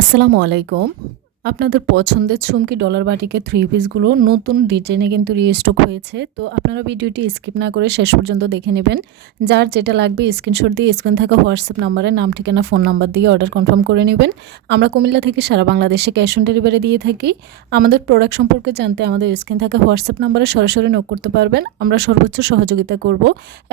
আসসালামু আলাইকুম। আপনাদের পছন্দের চুমকি ডলার বাটিকে থ্রি পিসগুলো নতুন ডিজাইনে কিন্তু রিস্টক হয়েছে। তো আপনারা ভিডিওটি স্কিপ না করে শেষ পর্যন্ত দেখে নেবেন। যার যেটা লাগবে স্ক্রিনশট দিয়ে স্ক্রিন থাকা হোয়াটসঅ্যাপ নাম্বারে নাম, ঠিকানা ফোন নাম্বার দিয়ে অর্ডার কনফার্ম করে নেবেন। আমরা কুমিল্লা থেকে সারা বাংলাদেশে ক্যাশ অন ডেলিভারি দিয়ে থাকি। আমাদের প্রোডাক্ট সম্পর্কে জানতে আমাদের স্ক্রিন থাকা হোয়াটসঅ্যাপ নাম্বারে সরাসরি নোক করতে পারবেন। আমরা সর্বোচ্চ সহযোগিতা করব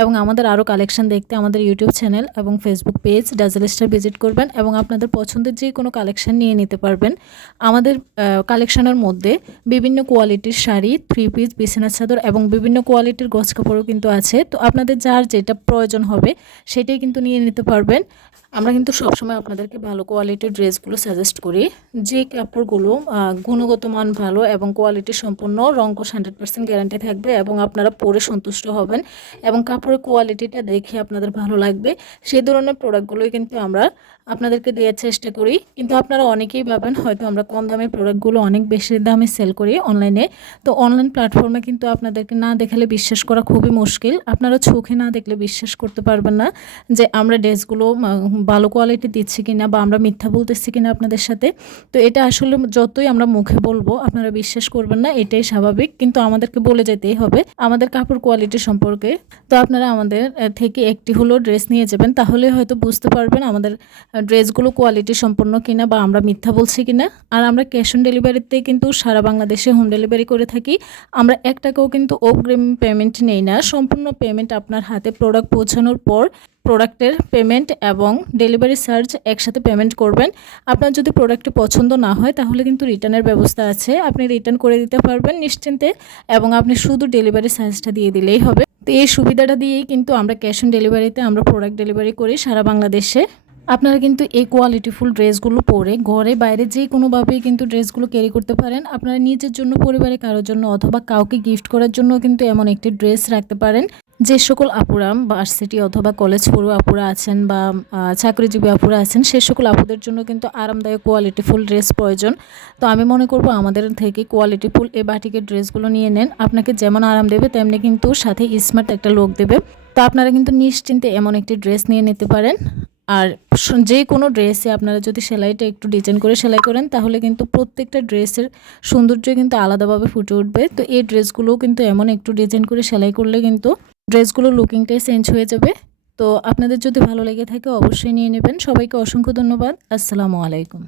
এবং আমাদের আরও কালেকশন দেখতে আমাদের ইউটিউব চ্যানেল এবং Facebook page Dazzle Star visit করবেন এবং আপনাদের পছন্দের যে কোনো কালেকশন নিয়ে নিতে পারবেন। আমাদের কালেকশনের মধ্যে বিভিন্ন কোয়ালিটির শাড়ি থ্রি পিস বিছানা চাদর এবং বিভিন্ন কোয়ালিটির গছ কাপড়ও কিন্তু আছে। তো আপনাদের যার যেটা প্রয়োজন হবে সেটাই কিন্তু নিয়ে নিতে পারবেন। আমরা কিন্তু সবসময় আপনাদেরকে ভালো কোয়ালিটির ড্রেসগুলো সাজেস্ট করি। যে কাপড়গুলো গুণগত মান ভালো এবং কোয়ালিটি সম্পূর্ণ রঙ্কশ হান্ড্রেড পার্সেন্ট গ্যারান্টি থাকবে এবং আপনারা পরে সন্তুষ্ট হবেন এবং কাপড়ের কোয়ালিটিটা দেখে আপনাদের ভালো লাগবে। সেই ধরনের প্রোডাক্টগুলোই কিন্তু আমরা আপনাদেরকে দেওয়ার চেষ্টা করি। কিন্তু আপনারা অনেকেই ভাবেন হয়তো আমরা কম দামে প্রোডাক্টগুলো অনেক বেশি দামে সেল করি অনলাইনে তো অনলাইন প্ল্যাটফর্মে কিন্তু আপনাদেরকে না দেখালে বিশ্বাস করা খুবই মুশকিল। আপনারা চোখে না দেখলে বিশ্বাস করতে পারবেন না যে আমরা ড্রেসগুলো ভালো কোয়ালিটি দিচ্ছি কিনা বা আমরা মিথ্যা বলতেছি কিনা আপনাদের সাথে। তো এটা আসলে যতই আমরা মুখে বলব, আপনারা বিশ্বাস করবেন না, এটাই স্বাভাবিক। কিন্তু আমাদেরকে বলে যেতেই হবে আমাদের কাপড় কোয়ালিটি সম্পর্কে। তো আপনারা আমাদের থেকে একটি হলো ড্রেস নিয়ে যাবেন, তাহলে হয়তো বুঝতে পারবেন আমাদের ড্রেসগুলো কোয়ালিটি সম্পন্ন কিনা বা আমরা মিথ্যা বলছি কিনা। আমরা ক্যাশ অন ডেলিভারিতে কিন্তু সারা বাংলাদেশে হোম ডেলিভারি করে থাকি। আমরা এক টাকাও কিন্তু অগ্রিম পেমেন্ট নেই না। সম্পূর্ণ পেমেন্ট আপনার হাতে প্রোডাক্ট পৌঁছানোর পর প্রোডাক্টের পেমেন্ট এবং ডেলিভারি চার্জ একসাথে পেমেন্ট করবেন। আপনার যদি প্রোডাক্টটি পছন্দ না হয়, তাহলে কিন্তু রিটার্নের ব্যবস্থা আছে। আপনি রিটার্ন করে দিতে পারবেন নিশ্চিন্তে এবং আপনি শুধু ডেলিভারি চার্জটা দিয়ে দিলেই হবে। তো এই সুবিধাটা দিয়েই কিন্তু আমরা ক্যাশ অন ডেলিভারিতে আমরা প্রোডাক্ট ডেলিভারি করি সারা বাংলাদেশে। আপনারা কিন্তু এই কোয়ালিটিফুল ড্রেসগুলো পরে ঘরে বাইরে যে কোনোভাবেই কিন্তু ড্রেসগুলো ক্যারি করতে পারেন, আপনারা নিজের জন্য পরিবারে কারোর জন্য অথবা কাউকে গিফট করার জন্য কিন্তু এমন একটি ড্রেস রাখতে পারেন। যে সকল আপুরা ভার্সিটি অথবা কলেজ পড়ুয়া আপুরা আছেন বা চাকরিজীবী আপুরা আছেন, সে সকল আপুদের জন্য কিন্তু আরামদায়ক কোয়ালিটিফুল ড্রেস প্রয়োজন। তো আমি মনে করব আমাদের থেকে কোয়ালিটিফুল এ বাটিকের ড্রেসগুলো নিয়ে নেন। আপনাকে যেমন আরাম দেবে, তেমনি কিন্তু সাথে স্মার্ট একটা লোক দেবে। তো আপনারা কিন্তু নিশ্চিন্তে এমন একটি ড্রেস নিয়ে নিতে পারেন। আর যে কোনো ড্রেসে আপনারা যদি সেলাইটা একটু ডিজাইন করে সেলাই করেন, তাহলে কিন্তু প্রত্যেকটা ড্রেসের সৌন্দর্য কিন্তু আলাদাভাবে ফুটে উঠবে। তো এই ড্রেসগুলোও কিন্তু এমন একটু ডিজাইন করে সেলাই করলে কিন্তু ড্রেসগুলো লুকিংটাই চেঞ্জ হয়ে যাবে। তো আপনাদের যদি ভালো লেগে থাকে, অবশ্যই নিয়ে নেবেন। সবাইকে অসংখ্য ধন্যবাদ। আসসালামু আলাইকুম।